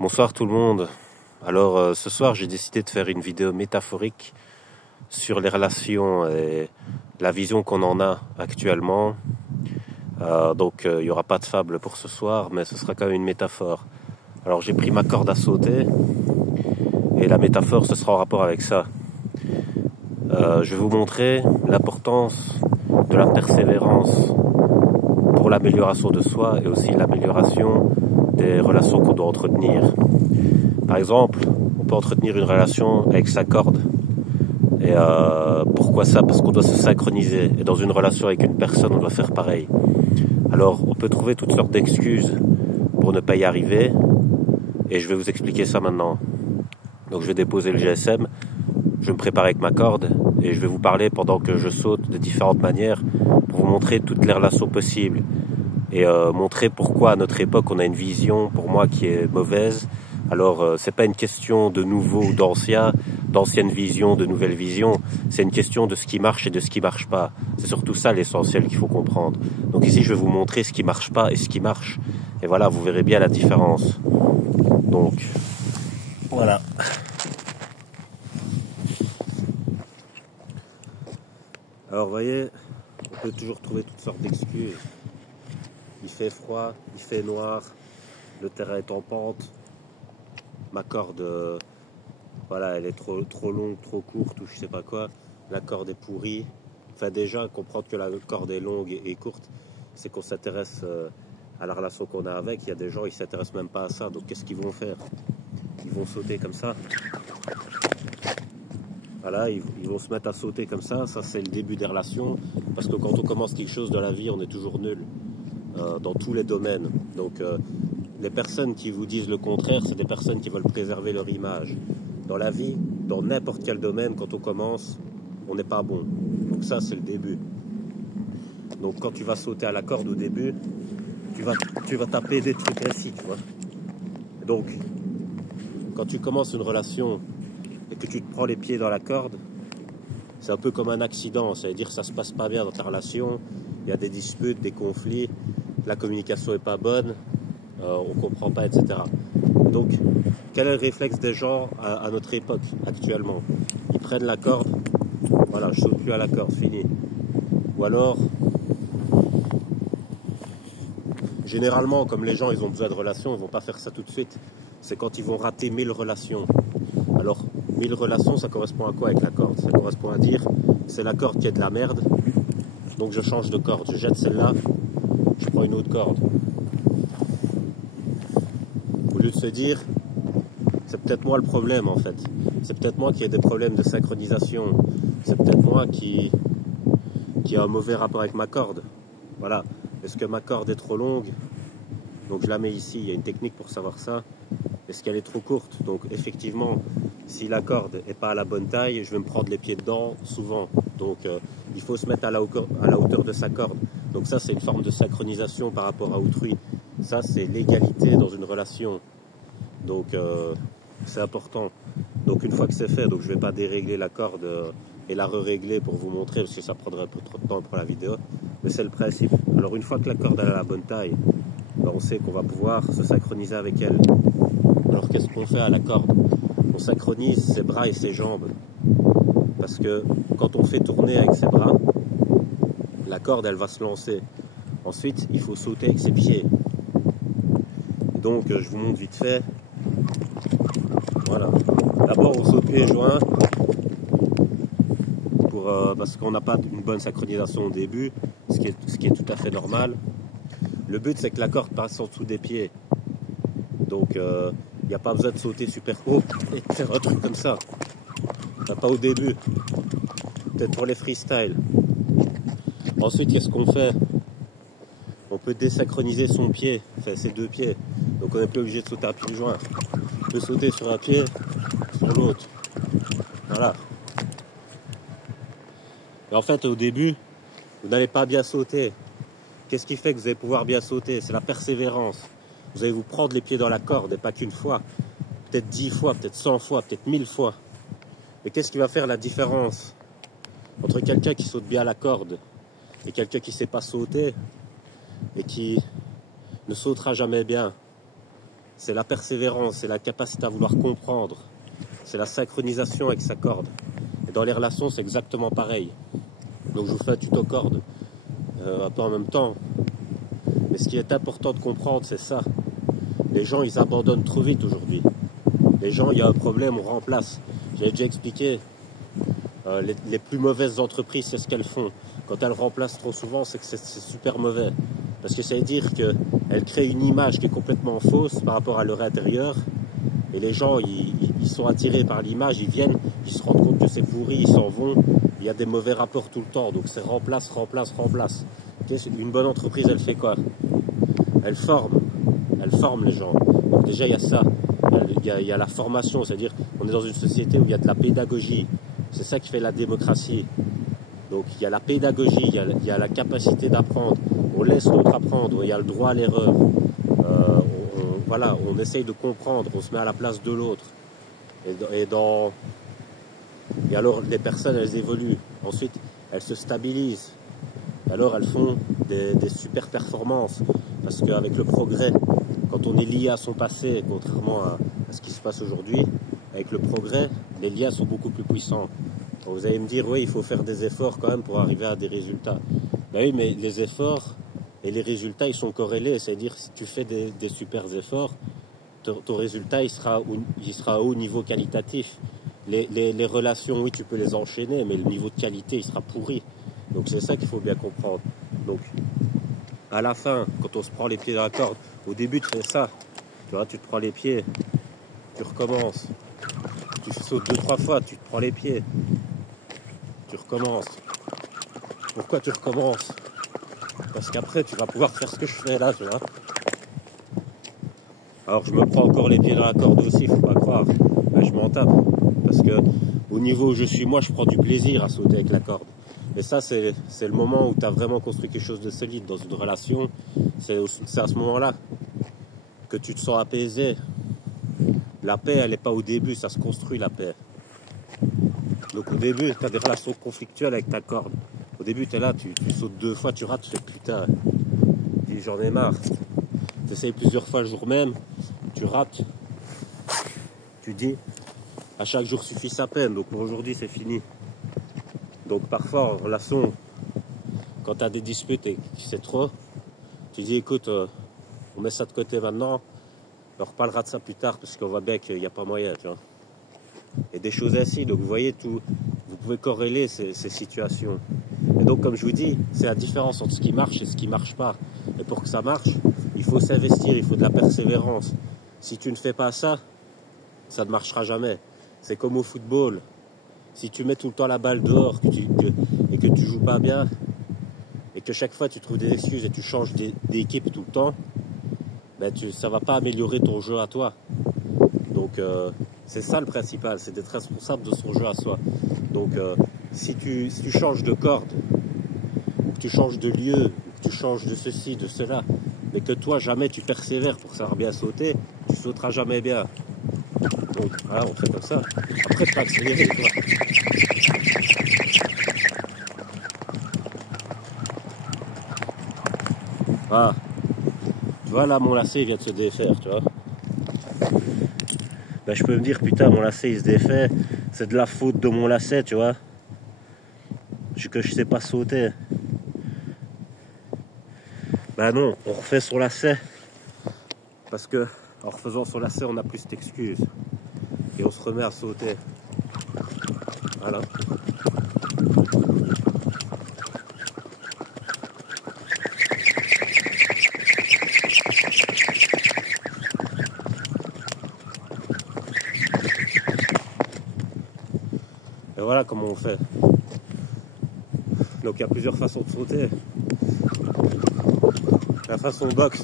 Bonsoir tout le monde. Alors ce soir j'ai décidé de faire une vidéo métaphorique sur les relations et la vision qu'on en a actuellement. Donc il n'y aura pas de fable pour ce soir, mais ce sera quand même une métaphore. Alors j'ai pris ma corde à sauter et la métaphore ce sera en rapport avec ça. Je vais vous montrer l'importance de la persévérance pour l'amélioration de soi et aussi l'amélioration des relations qu'on doit entretenir. Par exemple, on peut entretenir une relation avec sa corde. Et pourquoi ça? Parce qu'on doit se synchroniser. Et dans une relation avec une personne, on doit faire pareil. Alors, on peut trouver toutes sortes d'excuses pour ne pas y arriver. Et je vais vous expliquer ça maintenant. Donc, je vais déposer le GSM. Je vais me préparer avec ma corde. Et je vais vous parler pendant que je saute de différentes manières pour vous montrer toutes les relations possibles. Et montrer pourquoi à notre époque, on a une vision, pour moi, qui est mauvaise. Alors, c'est pas une question de nouveau ou d'ancien, d'ancienne vision, de nouvelle vision. C'est une question de ce qui marche et de ce qui marche pas. C'est surtout ça l'essentiel qu'il faut comprendre. Donc ici, je vais vous montrer ce qui marche pas et ce qui marche. Et voilà, vous verrez bien la différence. Donc, voilà. Alors, vous voyez, on peut toujours trouver toutes sortes d'excuses. Il fait froid, il fait noir, le terrain est en pente. Ma corde, voilà, elle est trop longue, trop courte ou je sais pas quoi. La corde est pourrie. Enfin déjà, comprendre que la corde est longue et courte, c'est qu'on s'intéresse à la relation qu'on a avec. Il y a des gens, ils s'intéressent même pas à ça. Donc qu'est-ce qu'ils vont faire? Ils vont sauter comme ça. Voilà, ils vont se mettre à sauter comme ça. Ça, c'est le début des relations. Parce que quand on commence quelque chose dans la vie, on est toujours nul. Dans tous les domaines. Donc les personnes qui vous disent le contraire, c'est des personnes qui veulent préserver leur image. Dans la vie, dans n'importe quel domaine, quand on commence, on n'est pas bon. Donc ça, c'est le début. Donc quand tu vas sauter à la corde au début, tu vas taper des trucs ainsi, tu vois. Donc, quand tu commences une relation et que tu te prends les pieds dans la corde, c'est un peu comme un accident. Ça veut dire que ça se passe pas bien dans ta relation. Il y a des disputes, des conflits, la communication est pas bonne. On ne comprend pas, etc. Donc, quel est le réflexe des gens à notre époque, actuellement? Ils prennent la corde, voilà, je saute plus à la corde, fini. Ou alors, généralement, comme les gens, ils ont besoin de relations, ils vont pas faire ça tout de suite. C'est quand ils vont rater 1000 relations. Alors, 1000 relations, ça correspond à quoi avec la corde? Ça correspond à dire, c'est la corde qui est de la merde, donc je change de corde. Je jette celle-là, je prends une autre corde. Au lieu de se dire, c'est peut-être moi le problème en fait. C'est peut-être moi qui ai des problèmes de synchronisation. C'est peut-être moi qui a un mauvais rapport avec ma corde. Voilà. Est-ce que ma corde est trop longue? Donc je la mets ici. Il y a une technique pour savoir ça. Est-ce qu'elle est trop courte? Donc effectivement, si la corde n'est pas à la bonne taille, je vais me prendre les pieds dedans souvent. Donc il faut se mettre à la hauteur de sa corde. Donc ça, c'est une forme de synchronisation par rapport à autrui. Ça, c'est l'égalité dans une relation. Donc c'est important. Donc une fois que c'est fait, donc je vais pas dérégler la corde et la re-régler pour vous montrer parce que ça prendrait un peu trop de temps pour la vidéo. Mais c'est le principe. Alors une fois que la corde elle a la bonne taille, ben, on sait qu'on va pouvoir se synchroniser avec elle. Alors qu'est-ce qu'on fait à la corde? On synchronise ses bras et ses jambes. Parce que quand on fait tourner avec ses bras, la corde elle va se lancer. Ensuite, il faut sauter avec ses pieds. Donc je vous montre vite fait. Voilà. D'abord, on saute pieds joints parce qu'on n'a pas une bonne synchronisation au début, ce qui est tout à fait normal. Le but, c'est que la corde passe en dessous des pieds. Donc, il n'y a pas besoin de sauter super haut et de faire un truc comme ça. Pas au début. Peut-être pour les freestyles. Ensuite, qu'est-ce qu'on fait? On peut désynchroniser son pied, enfin ses deux pieds. Donc, on n'est plus obligé de sauter à pieds joints. On peut sauter sur un pied, sur l'autre. Voilà. Et en fait, au début, vous n'allez pas bien sauter. Qu'est-ce qui fait que vous allez pouvoir bien sauter? C'est la persévérance. Vous allez vous prendre les pieds dans la corde, et pas qu'une fois. Peut-être 10 fois, peut-être 100 fois, peut-être 1000 fois. Mais qu'est-ce qui va faire la différence entre quelqu'un qui saute bien à la corde et quelqu'un qui ne sait pas sauter et qui ne sautera jamais bien? c'est la persévérance, c'est la capacité à vouloir comprendre, c'est la synchronisation avec sa corde. Et dans les relations, c'est exactement pareil. Donc je vous fais un tuto corde, un peu en même temps. Mais ce qui est important de comprendre, c'est ça. Les gens, ils abandonnent trop vite aujourd'hui. Les gens, il y a un problème, on remplace. J'ai déjà expliqué, les plus mauvaises entreprises, c'est ce qu'elles font. Quand elles remplacent trop souvent, c'est que c'est super mauvais. Parce que ça veut dire qu'elles créent une image qui est complètement fausse par rapport à leur intérieur. Et les gens, ils sont attirés par l'image, ils viennent, ils se rendent compte que c'est pourri, ils s'en vont. Il y a des mauvais rapports tout le temps. Donc c'est remplace, remplace, remplace. Une bonne entreprise, elle fait quoi? Elle forme les gens. Donc déjà, il y a ça. Il y a la formation, c'est-à-dire on est dans une société où il y a de la pédagogie. C'est ça qui fait la démocratie. Donc il y a la pédagogie, il y a la capacité d'apprendre. On laisse l'autre apprendre, il y a le droit à l'erreur. Voilà, on essaye de comprendre, on se met à la place de l'autre. Et alors les personnes, elles évoluent. Ensuite, elles se stabilisent. Et alors elles font des super performances. Parce qu'avec le progrès, quand on est lié à son passé, contrairement à ce qui se passe aujourd'hui, avec le progrès, les liens sont beaucoup plus puissants. Donc vous allez me dire, oui, il faut faire des efforts quand même pour arriver à des résultats. Ben oui, mais les efforts et les résultats, ils sont corrélés. C'est-à-dire, si tu fais des super efforts, ton résultat, il sera à haut niveau qualitatif. Les relations, oui, tu peux les enchaîner, mais le niveau de qualité, il sera pourri. Donc c'est ça qu'il faut bien comprendre. Donc, à la fin, quand on se prend les pieds dans la corde, au début, tu fais ça. Tu vois, tu te prends les pieds, tu recommences. Tu sautes 2-3 fois, tu te prends les pieds. Tu recommences. Pourquoi tu recommences? Parce qu'après, tu vas pouvoir faire ce que je fais là, tu vois. Alors, je me prends encore les pieds dans la corde aussi, faut pas croire. Ben, je m'en tape. Parce que au niveau où je suis, moi, je prends du plaisir à sauter avec la corde. Et ça, c'est le moment où tu as vraiment construit quelque chose de solide dans une relation. C'est à ce moment-là que tu te sens apaisé. La paix, elle n'est pas au début, ça se construit la paix. Donc au début, tu as des relations conflictuelles avec ta corde. Au début, tu es là, tu sautes 2 fois, tu rates, tu fais putain, tu dis j'en ai marre. Tu essayes plusieurs fois le jour même, tu rates. Tu dis, à chaque jour suffit sa peine, donc pour aujourd'hui, c'est fini. Donc parfois, en relation, quand tu as des disputes et que c'est trop, tu dis écoute, on met ça de côté maintenant, on reparlera de ça plus tard parce qu'on voit bien qu'il n'y a pas moyen, tu vois. Et des choses ainsi, donc vous voyez, vous pouvez corréler ces situations. Et donc comme je vous dis, c'est la différence entre ce qui marche et ce qui ne marche pas. Et pour que ça marche, il faut s'investir, il faut de la persévérance. Si tu ne fais pas ça, ça ne marchera jamais. C'est comme au football. Si tu mets tout le temps la balle dehors et que tu joues pas bien, et que chaque fois tu trouves des excuses et tu changes d'équipe tout le temps, ben ça va pas améliorer ton jeu à toi. Donc c'est ça le principal, c'est d'être responsable de son jeu à soi. Donc si tu changes de corde, ou que tu changes de lieu, ou que tu changes de ceci, de cela, mais que toi jamais tu persévères pour savoir bien sauter, tu sauteras jamais bien. Donc voilà, on fait comme ça. Après je peux accélérer, quoi. Voilà. Tu vois là, mon lacet il vient de se défaire, tu vois. Ben, je peux me dire, putain, mon lacet il se défait, c'est de la faute de mon lacet, tu vois. Que je sais pas sauter. Ben non, on refait son lacet. Parce que en refaisant son lacet, on n'a plus cette excuse. Et on se remet à sauter. Voilà. Et voilà comment on fait. Donc il y a plusieurs façons de sauter. La façon boxe,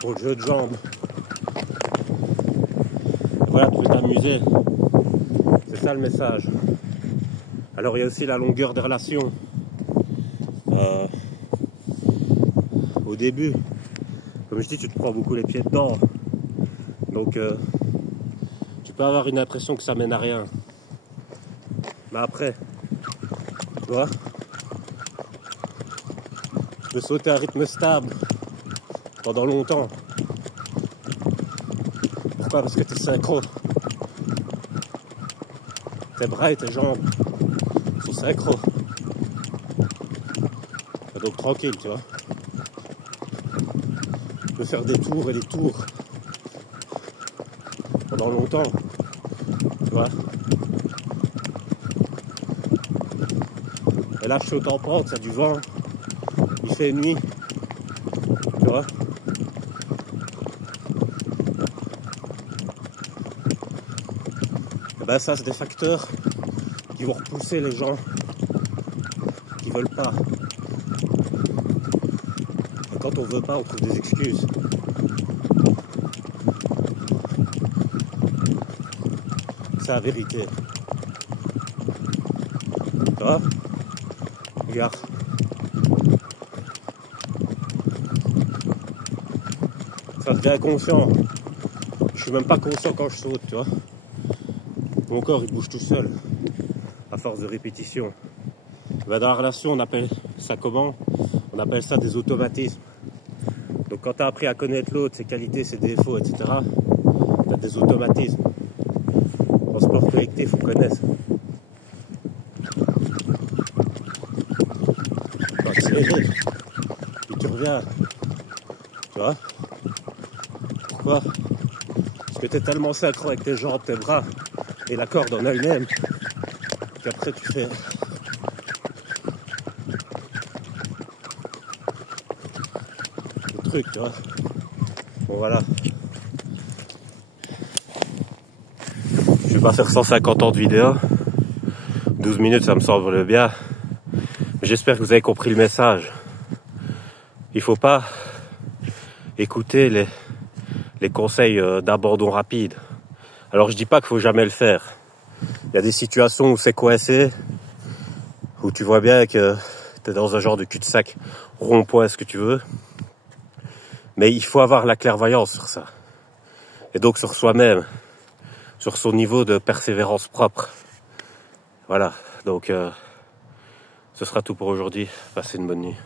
pour le jeu de jambes. Et voilà, tu veux t'amuser. C'est ça le message. Alors il y a aussi la longueur des relations. Au début, comme je dis, tu te prends beaucoup les pieds dedans. Donc tu peux avoir une impression que ça mène à rien. Mais après, tu vois, tu peux sauter à rythme stable pendant longtemps. Pourquoi? Parce que t'es synchro. Tes bras et tes jambes sont synchro. Donc tranquille, tu vois. Tu peux faire des tours et des tours pendant longtemps, tu vois. Et là, je saute en pente, ça a du vent, il fait nuit, tu vois. Et ben ça, c'est des facteurs qui vont repousser les gens qui veulent pas. Et quand on veut pas, on trouve des excuses. C'est la vérité. Tu vois? Regarde. Ça devient inconscient. Je suis même pas conscient quand je saute, tu vois. Mon corps il bouge tout seul, à force de répétition. Ben, dans la relation, on appelle ça comment? On appelle ça des automatismes. Donc quand tu as appris à connaître l'autre, ses qualités, ses défauts, etc., tu as des automatismes. En sport collectif, on connaît ça. Faut accélérer, puis tu reviens. Tu vois? Pourquoi? Parce que tu es tellement synchro avec tes jambes, tes bras et la corde en elle-même qu'après tu fais le truc, tu vois. Bon voilà. Je vais pas faire 150 ans de vidéo. 12 minutes, ça me semble bien. J'espère que vous avez compris le message. Il faut pas écouter les conseils d'abandon rapide. Alors je dis pas qu'il faut jamais le faire. Il y a des situations où c'est coincé, où tu vois bien que tu es dans un genre de cul-de-sac, rond-point, ce que tu veux. Mais il faut avoir la clairvoyance sur ça. Et donc sur soi-même, sur son niveau de persévérance propre. Voilà, donc ce sera tout pour aujourd'hui. Passez une bonne nuit.